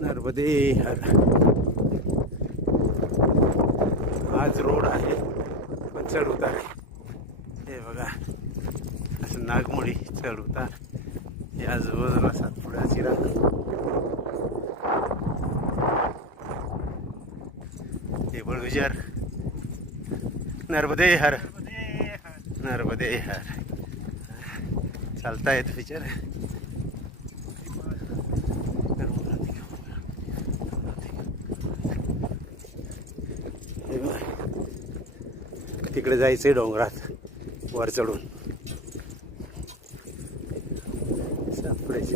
नर्मदे हर. आज रोड आहे पण चढ उतार आहे. हे बघा असं नागमोडी चढ उतार. हे आजूबाजूला सातपुड्याची रांग. हे बळगुजर. नर्मदे हर. नर्मदे हर. चालता येत विचार. तिकडे जायचंय डोंगरात वर चढून. सातपुड्याची